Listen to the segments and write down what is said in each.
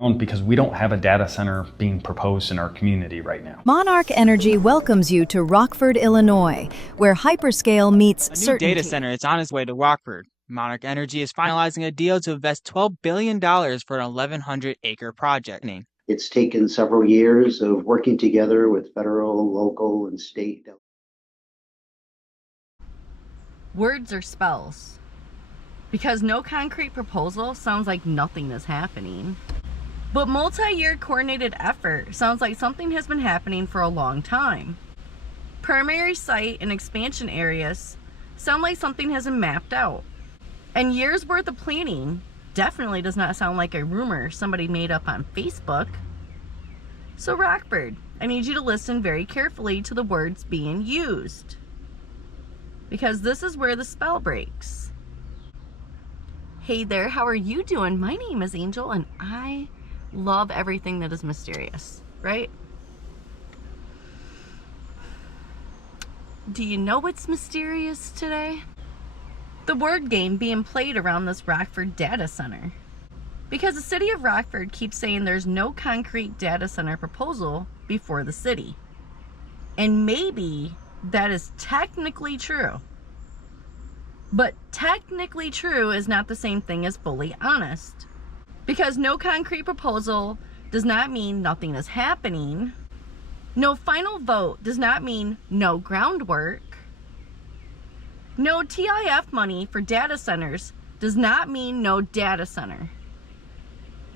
Because we don't have a data center being proposed in our community right now. Monarch Energy welcomes you to Rockford, Illinois, where hyperscale meets A new certainty. data center is on its way to Rockford. Monarch Energy is finalizing a deal to invest $12 billion for an 1,100-acre project. It's taken several years of working together with federal, local, and state. Words are spells. Because no concrete proposal sounds like nothing is happening. But multi-year coordinated effort sounds like something has been happening for a long time. Primary site and expansion areas sound like something has been mapped out. And years worth of planning definitely does not sound like a rumor somebody made up on Facebook. So Rockford, I need you to listen very carefully to the words being used, because this is where the spell breaks. Hey there, how are you doing? My name is Angel and I love everything that is mysterious, right? Do you know what's mysterious today? The word game being played around this Rockford data center. Because the city of Rockford keeps saying there's no concrete data center proposal before the city. And maybe that is technically true. But technically true is not the same thing as fully honest. Because no concrete proposal does not mean nothing is happening. No final vote does not mean no groundwork. No TIF money for data centers does not mean no data center.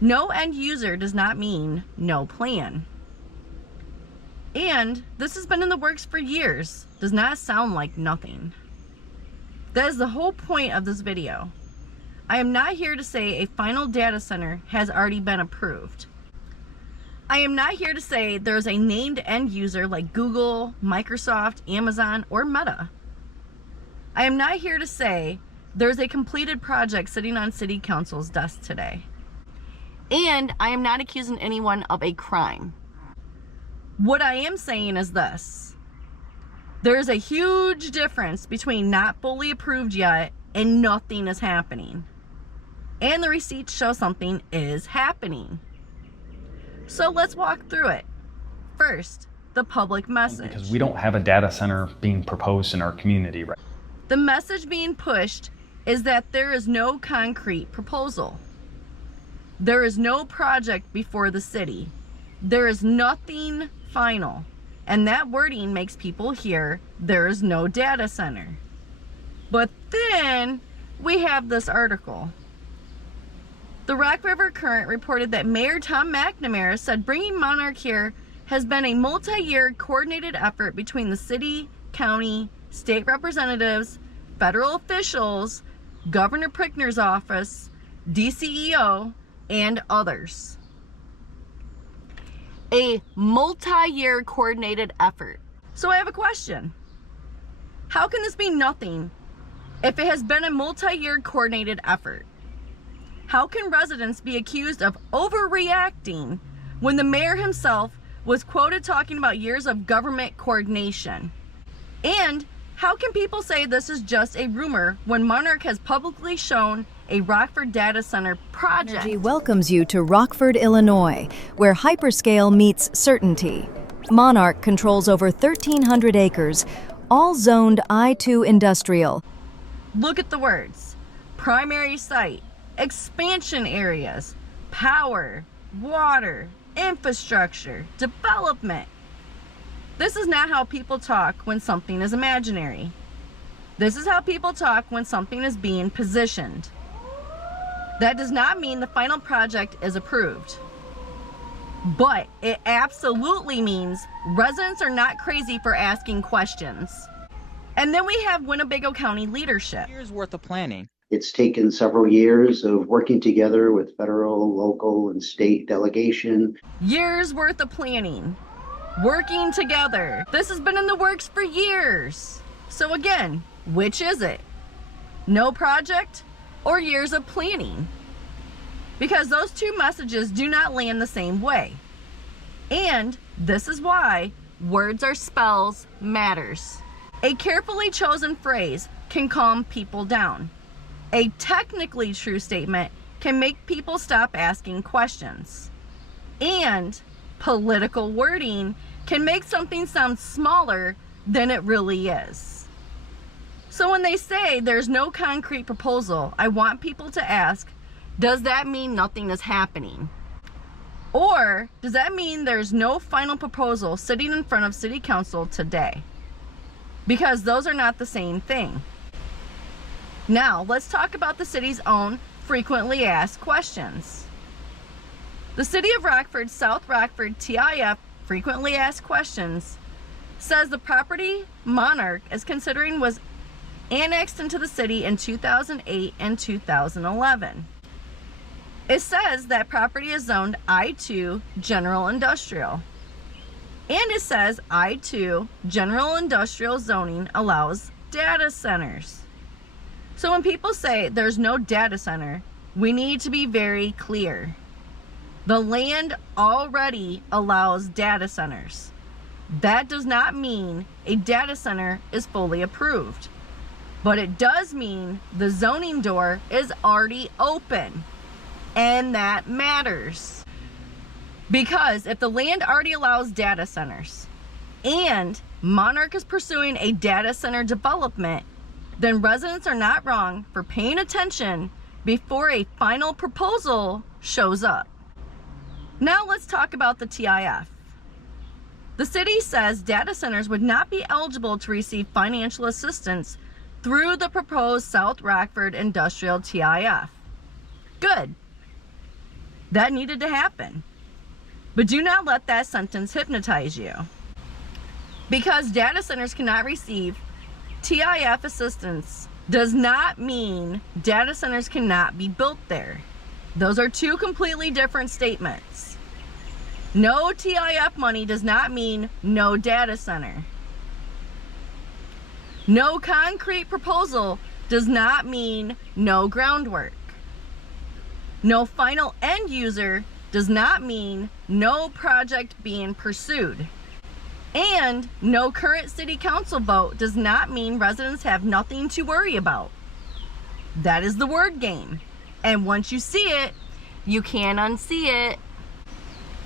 No end user does not mean no plan. And this has been in the works for years, does not sound like nothing. That is the whole point of this video. I am not here to say a final data center has already been approved. I am not here to say there's a named end user like Google, Microsoft, Amazon, or Meta. I am not here to say there's a completed project sitting on City Council's desk today. And I am not accusing anyone of a crime. What I am saying is this. There is a huge difference between not fully approved yet and nothing is happening. And the receipts show something is happening. So let's walk through it. First, the public message. Because we don't have a data center being proposed in our community right now. The message being pushed is that there is no concrete proposal. There is no project before the city. There is nothing final. And that wording makes people hear there is no data center. But then we have this article. The Rock River Current reported that Mayor Tom McNamara said bringing Monarch here has been a multi-year coordinated effort between the city, county, state representatives, federal officials, Governor Prickner's office, DCEO, and others. A multi-year coordinated effort. So I have a question. How can this be nothing if it has been a multi-year coordinated effort? How can residents be accused of overreacting when the mayor himself was quoted talking about years of government coordination? And how can people say this is just a rumor when Monarch has publicly shown a Rockford data center project? Energy welcomes you to Rockford, Illinois, where hyperscale meets certainty. Monarch controls over 1,300 acres, all zoned I-2 industrial. Look at the words. Primary site, expansion areas, power, water, infrastructure, development. This is not how people talk when something is imaginary. This is how people talk when something is being positioned. That does not mean the final project is approved. But it absolutely means residents are not crazy for asking questions. And then we have Winnebago County leadership. Years worth of planning. It's taken several years of working together with federal, local, and state delegation. Years worth of planning. Working together. This has been in the works for years. So again, which is it? No project or years of planning? Because those two messages do not land the same way. And this is why words or spells matters. A carefully chosen phrase can calm people down. A technically true statement can make people stop asking questions. And political wording can make something sound smaller than it really is. So when they say there's no concrete proposal, I want people to ask, does that mean nothing is happening? Or does that mean there's no final proposal sitting in front of City Council today? Because those are not the same thing. Now, let's talk about the city's own frequently asked questions. The City of Rockford's South Rockford TIF frequently asked questions says the property Monarch is considering was annexed into the city in 2008 and 2011. It says that property is zoned I-2 General Industrial. And it says I-2 General Industrial zoning allows data centers. So when people say there's no data center, we need to be very clear. The land already allows data centers. That does not mean a data center is fully approved. But it does mean the zoning door is already open. And that matters. Because if the land already allows data centers and Monarch is pursuing a data center development, then residents are not wrong for paying attention before a final proposal shows up. Now let's talk about the TIF. The city says data centers would not be eligible to receive financial assistance through the proposed South Rockford Industrial TIF. Good. That needed to happen. But do not let that sentence hypnotize you. Because data centers cannot receive TIF assistance does not mean data centers cannot be built there. Those are two completely different statements. No TIF money does not mean no data center. No concrete proposal does not mean no groundwork. No final end user does not mean no project being pursued. And no current city council vote does not mean residents have nothing to worry about. That is the word game. And once you see it, you can't unsee it.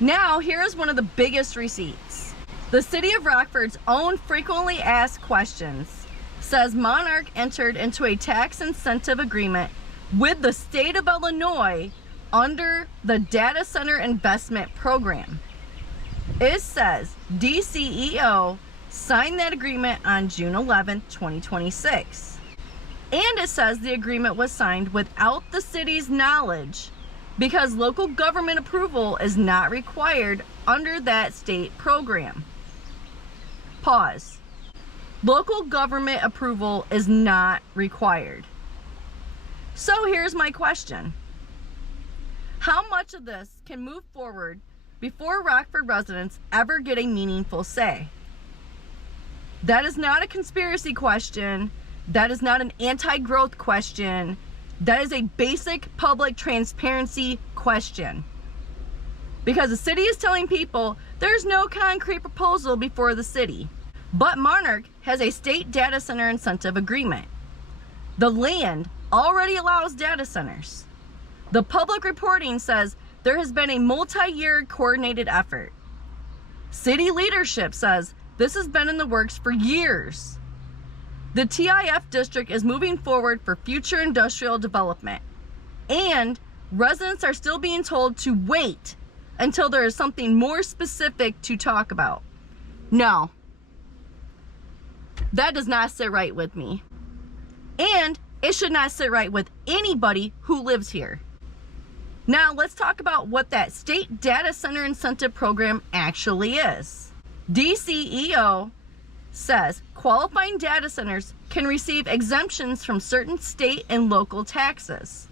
Now, here's one of the biggest receipts. The City of Rockford's own frequently asked questions says Monarch entered into a tax incentive agreement with the state of Illinois under the Data Center Investment Program. It says DCEO signed that agreement on June 11, 2026. And it says the agreement was signed without the city's knowledge because local government approval is not required under that state program. Pause. Local government approval is not required. So here's my question. How much of this can move forward before Rockford residents ever get a meaningful say? That is not a conspiracy question. That is not an anti-growth question. That is a basic public transparency question. Because the city is telling people there's no concrete proposal before the city. But Monarch has a state data center incentive agreement. The land already allows data centers. The public reporting says there has been a multi-year coordinated effort. City leadership says this has been in the works for years. The TIF district is moving forward for future industrial development. And residents are still being told to wait until there is something more specific to talk about. No. That does not sit right with me. And it should not sit right with anybody who lives here. Now let's talk about what that state data center incentive program actually is. DCEO says qualifying data centers can receive exemptions from certain state and local taxes.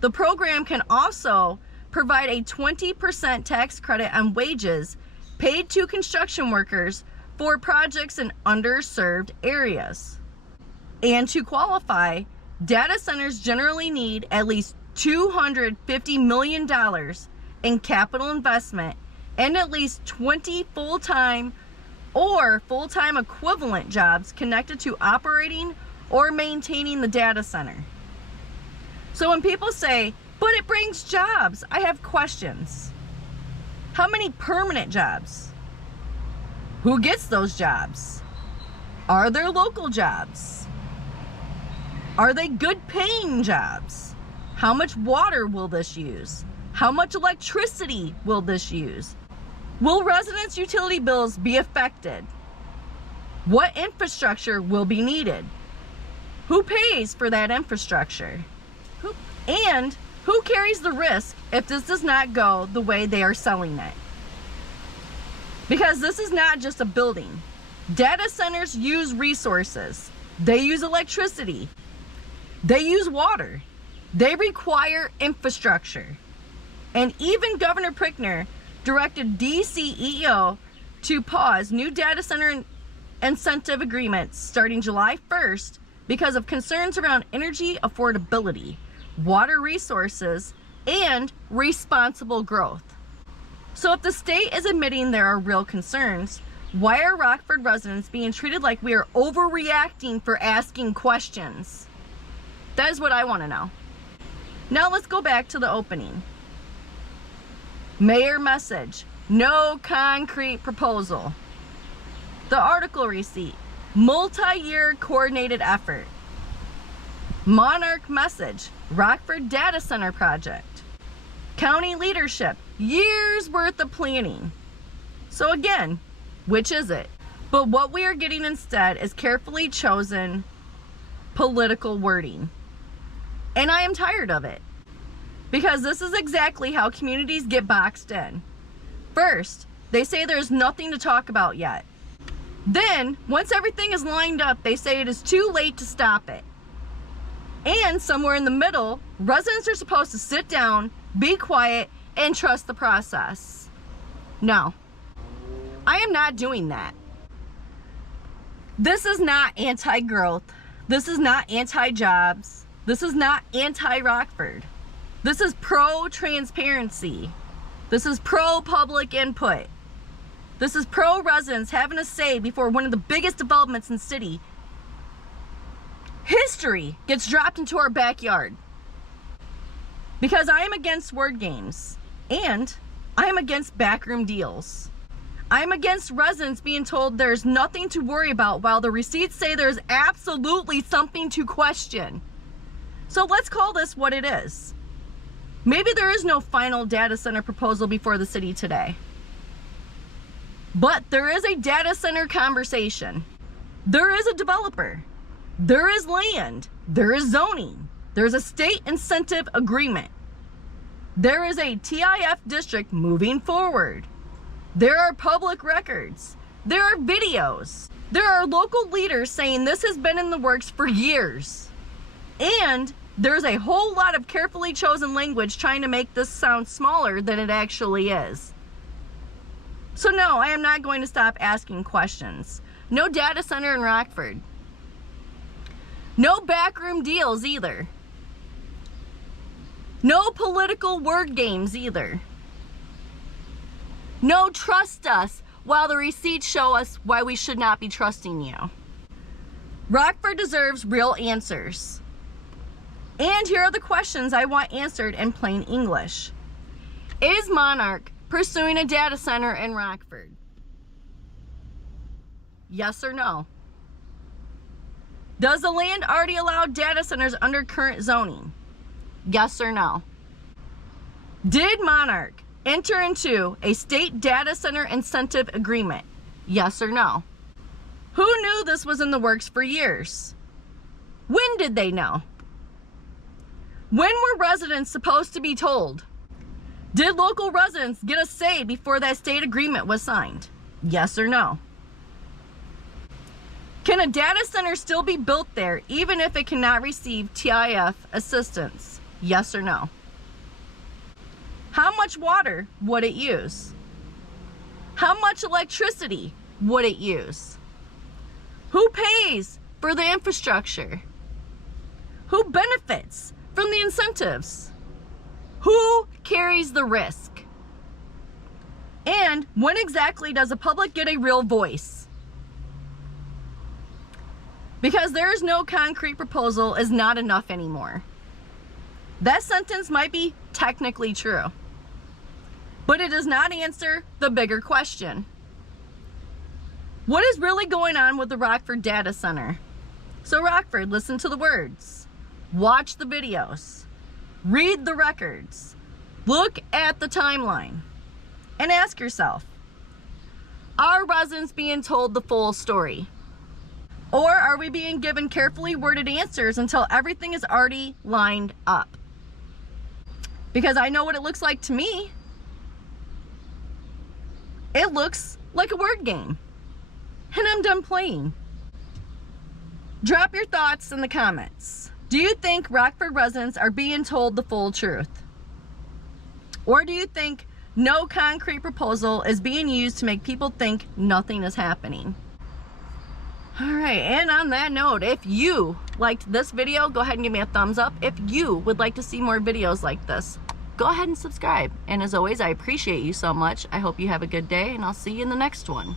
The program can also provide a 20% tax credit on wages paid to construction workers for projects in underserved areas. And to qualify, data centers generally need at least $250 million in capital investment and at least 20 full-time or full-time equivalent jobs connected to operating or maintaining the data center. So when people say, but it brings jobs, I have questions. How many permanent jobs? Who gets those jobs? Are there local jobs? Are they good paying jobs? How much water will this use? How much electricity will this use? Will residents' utility bills be affected? What infrastructure will be needed? Who pays for that infrastructure? And who carries the risk if this does not go the way they are selling it? Because this is not just a building. Data centers use resources. They use electricity. They use water. They require infrastructure. And even Governor Prickner directed DCEO to pause new data center incentive agreements starting July 1st because of concerns around energy affordability, water resources, and responsible growth. So if the state is admitting there are real concerns, why are Rockford residents being treated like we are overreacting for asking questions? That is what I want to know. Now let's go back to the opening. Mayor message, no concrete proposal. The article receipt, multi-year coordinated effort. Monarch message, Rockford data center project. County leadership, years worth of planning. So again, which is it? But what we are getting instead is carefully chosen political wording. And I am tired of it. Because this is exactly how communities get boxed in. First, they say there's nothing to talk about yet. Then, once everything is lined up, they say it is too late to stop it. And somewhere in the middle, residents are supposed to sit down, be quiet, and trust the process. No, I am not doing that. This is not anti-growth. This is not anti-jobs. This is not anti-Rockford. This is pro-transparency. This is pro-public input. This is pro-residents having a say before one of the biggest developments in city history gets dropped into our backyard. Because I am against word games, and I am against backroom deals. I am against residents being told there's nothing to worry about while the receipts say there's absolutely something to question. So let's call this what it is. Maybe there is no final data center proposal before the city today. But there is a data center conversation. There is a developer. There is land. There is zoning. There's a state incentive agreement. There is a TIF district moving forward. There are public records. There are videos. There are local leaders saying this has been in the works for years. And there's a whole lot of carefully chosen language trying to make this sound smaller than it actually is. So no, I am not going to stop asking questions. No data center in Rockford. No backroom deals either. No political word games either. No trust us while the receipts show us why we should not be trusting you. Rockford deserves real answers. And here are the questions I want answered in plain English. Is Monarch pursuing a data center in Rockford? Yes or no? Does the land already allow data centers under current zoning? Yes or no? Did Monarch enter into a state data center incentive agreement? Yes or no? Who knew this was in the works for years? When did they know? When were residents supposed to be told? Did local residents get a say before that state agreement was signed? Yes or no? Can a data center still be built there even if it cannot receive TIF assistance? Yes or no? How much water would it use? How much electricity would it use? Who pays for the infrastructure? Who benefits from the incentives? Who carries the risk? And when exactly does the public get a real voice? Because there is no concrete proposal is not enough anymore. That sentence might be technically true, but it does not answer the bigger question. What is really going on with the Rockford data center? So Rockford, listen to the words, watch the videos, read the records, look at the timeline, and ask yourself, are residents being told the full story? Or are we being given carefully worded answers until everything is already lined up? Because I know what it looks like to me. It looks like a word game. And I'm done playing. Drop your thoughts in the comments. Do you think Rockford residents are being told the full truth? Or do you think no concrete proposal is being used to make people think nothing is happening? All right, and on that note, if you liked this video, go ahead and give me a thumbs up. If you would like to see more videos like this, go ahead and subscribe. And as always, I appreciate you so much. I hope you have a good day, and I'll see you in the next one.